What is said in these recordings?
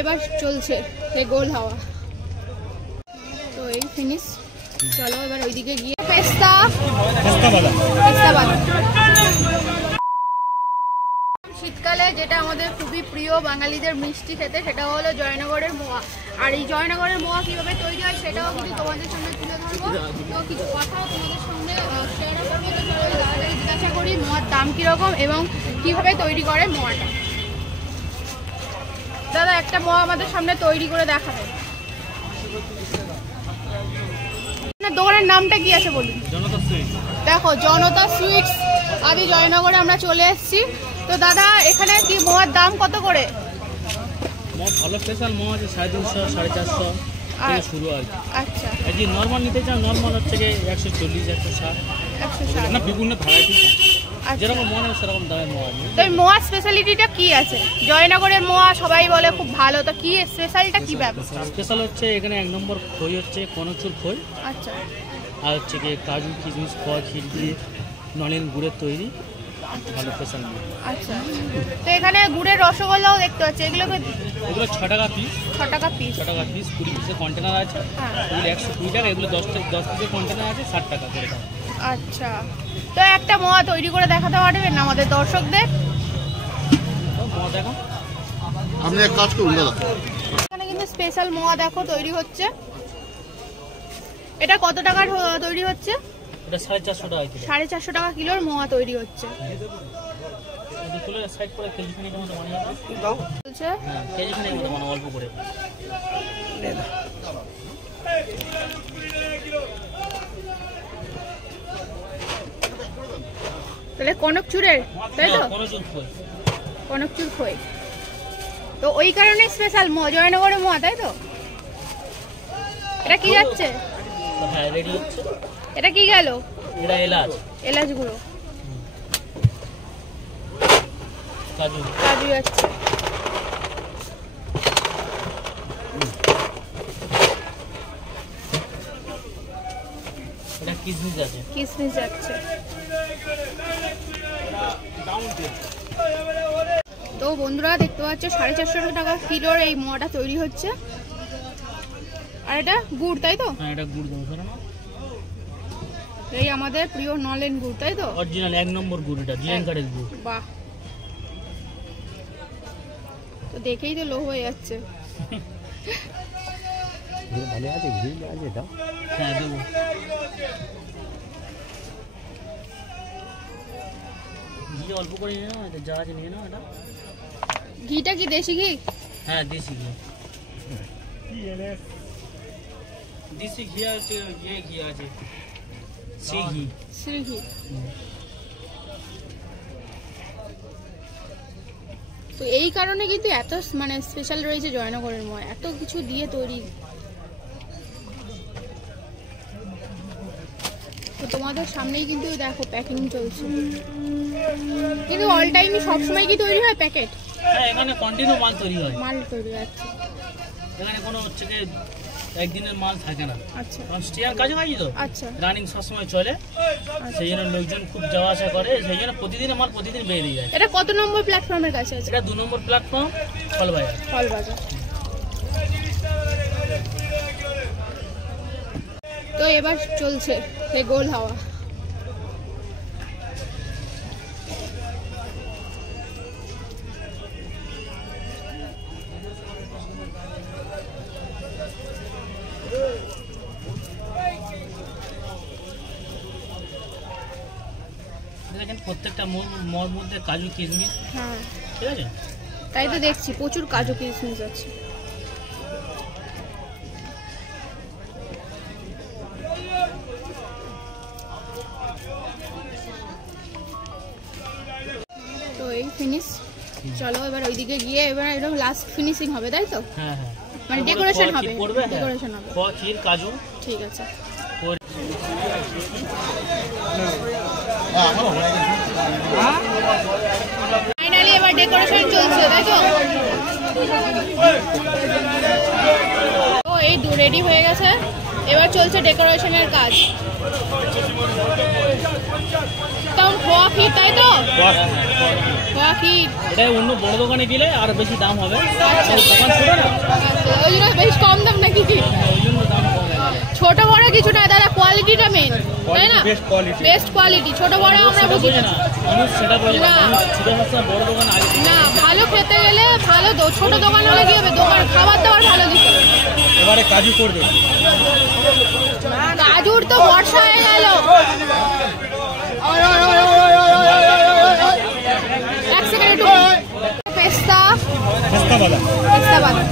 এবার চলছে এই গোল হাওয়া। তো এই ফিনিশ, চলো এবার ওইদিকে গিয়ে পেস্তা বাদাম। শীতকালে যেটা আমাদের খুবই প্রিয় বাঙালিদের মিষ্টি খেতে, সেটা হলো জয়নগরের মোয়া। আর এই জয়নগরের মোয়া কীভাবে তৈরি হয় সেটাও কিন্তু তোমাদের সামনে তুলে ধরবো। তো কিছু কথাও তোমাদের সঙ্গে শেয়ার করবো। তো চলো দাদাকে জিজ্ঞাসা করি মোয়ার দাম কীরকম এবং কীভাবে তৈরি করে মোয়াটা। দাদা একটা মোয়া আমাদের সামনে তৈরি করে দেখাবে। দোকানের নামটা কি আছে বলুন? দেখো, জনতা সুইটস আদি জয়নগরে আমরা চলে এসেছি। তো দাদা এখানে কি মোয়ার দাম কত করে? ভালো স্পেশাল মোয়া আছে 350 450 থেকে শুরু আর কি। আচ্ছা, যদি নরমাল নিতে চাও নরমাল হচ্ছে যে 140 160 না, বিভিন্ন ভ্যারাইটি যেরকম মনে হয় সেরকম দামের মোয়া আছে। তো এই মোয়ার স্পেশালিটিটা কি আছে? জয়নগরের মোয়া সবাই বলে খুব ভালো, তো কি স্পেশালটা কি ব্যাপার? স্পেশাল হচ্ছে এখানে 1 নম্বর খই হচ্ছে কনকচুর খই। আচ্ছা, আর হচ্ছে কি কাজু কিশমিশ খোয়া ক্ষীর দিয়ে নলেন গুড়ের তৈরি ভালো স্পেশাল। আচ্ছা, তো এখানে গুড়ের রসগোল্লাও দেখতে পাচ্ছি, এগুলো 6 টাকা পিস। 6 টাকা পিস। 6 টাকা পিস, 20 পিসের কন্টেনার আছে। এগুলো 120 টাকা, এগুলো 10 পিসের কন্টেনার আছে 60 টাকা করে। আচ্ছা, তো একটা মোয়া তৈরি করে দেখাতে পারবেন না আমাদের দর্শকদের? মোয়া দেখো, আপনি এক কাজ করুন দাদা, এখানে কিন্তু স্পেশাল মোয়া দেখো তৈরি হচ্ছে। এটা কত টাকার তৈরি হচ্ছে? এটা 450 টাকা কিলো। 450 টাকা কিলোর মোয়া তৈরি হচ্ছে। সাইড করে কেজি খানিক মতো বানিয়ে দাও। বলছে কেজি খানিক মতো বানাও অল্প করে। তাহলে কনকচুরের, তাই তো? কনকচুর খই, তো ওই কারণে স্পেশাল মোয়া, জয়নগরের মোয়া, তাই তো? এটা কি যাচ্ছে? হ্যাঁ রেডি হচ্ছে। এটা কি গেল? এটা এলাচ গুঁড়ো, কাজু যাচ্ছে। এটা কিশমিশ যাচ্ছে। তো বন্ধুরা দেখতে পাচ্ছ 450 টাকা কিলোর এই মোয়াটা তৈরি হচ্ছে। আর এটা গুড়, তাই তো? হ্যাঁ এটা গুড় দেবো না, এই আমাদের প্রিয় নলেন গুড়, তাই তো? অরিজিনাল 1 নম্বর গুড়, এটা জিএন কার্ডের গুড়। বাহ, তো দেখেই তো লোভ হয়ে যাচ্ছে। ভালো আছে, ঘি আছে এটা। হ্যাঁ দেবো। ঘি অল্প করে নিয়ে নাও, এটা যা আছে নিয়ে নাও। এটা ঘিটা কি দেশি ঘি? হ্যাঁ দেশি ঘি। দেশি ঘি আছে, ঘি আছে শ্রী ঘি। তো এই কারণে কিন্তু এত মানে স্পেশাল রয়েছে জয়নগরের মোয়া, এত কিছু দিয়ে তৈরি। তো তোমাদের সামনেই কিন্তু দেখো প্যাকিং চলছে, কিন্তু অল টাইমই সবসময় কি তৈরি হয় প্যাকেট? হ্যাঁ এখানে কন্টিনিউ মাল তৈরি হয়। আচ্ছা, এখানে কোনো হচ্ছে যে একদিনের মাল থাকে না। আচ্ছা, কারণ স্টিয়ার কাজ হয় তো। আচ্ছা, রানিং সবসময় চলে, সেই জন্য লোকজন খুব যাওয়া আসা করে, সেই জন্য প্রতিদিনের মাল প্রতিদিন বেরিয়ে যায়। এটা কত নম্বর প্ল্যাটফর্মের কাছে আছে? এটা 2 নম্বর প্ল্যাটফর্ম, ফলবাজার। তো এবার চলছে এই গোল হাওয়া। দেখেন প্রত্যেকটা মোর মধ্যে কাজু কিশমিশ। হ্যাঁ ঠিক আছে, তাই তো দেখছি প্রচুর কাজু কিশমিশ আছে। তো এই ফিনিশ, চলো এবার ওইদিকে গিয়ে এবার এরকম লাস্ট ফিনিশিং হবে, তাই তো? হ্যাঁ হ্যাঁ, মানে ডেকোরেশন হবে। ডেকোরেশন হবে, খোয়া ক্ষীর কাজু। ঠিক আছে। ফাইনালি এবার ডেকোরেশন চলছে, তাই তো? ও এই রেডি হয়ে গেছে, এবার চলছে ডেকোরেশনের কাজ। তো একদম খোয়া ক্ষীর, তাই তো? খোয়া ক্ষীর। এটা অন্য বড় দোকানে গেলে আর বেশি দাম হবে। দোকান ছোট না, ওই জন্য বেশ কম দাম নাকি? ওই জন্য দাম কম হবে। ছোট বড় কিছু না দাদা, কোয়ালিটিটা মেন, তাই না? Best quality. ছোট বড় আমরা বুঝি না, মানুষ সেটা বোঝে না, মানুষ ছোট হাসা বড় দোকান আগে না। ভালো খেতে গেলে ভালো ছোট দোকান হলে কি হবে, দোকান খাবার দাবার ভালো দিতে হবে। এবারে কাজু করবে, কাজুর তো বর্ষা হয়ে গেল। এক সেকেন্ড একটু পেস্তা বাদাম, পেস্তা বাদাম।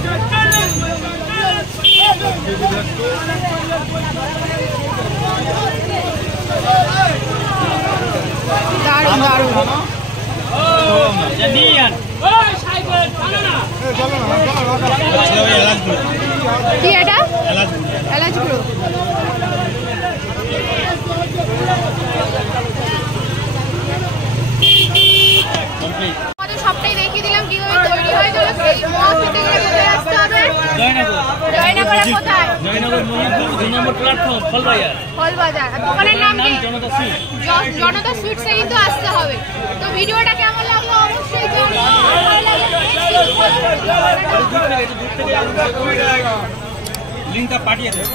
দারুণ দারুণ। কি এটা? এলাচ গুঁড়ো। আমাদের সবটাই দেখিয়ে দিলাম কিভাবে তৈরি হয়। চলো সেই মোয়া খেতে গেলে কোথায় আসতে হবে? জয়নগরে কোথায়? জয়নগর মহিপুর 2 নম্বর প্ল্যাটফর্ম, ফলবাজার। ফলবাজার। আর দোকানের নাম কি? জনতা সুইট। জনতা সুইটসে কিন্তু আসতে হবে। তো ভিডিওটা কেমন লাগলো অবশ্যই জানাও। ভালো লাগলে লিঙ্কটা পাঠিয়ে দেব।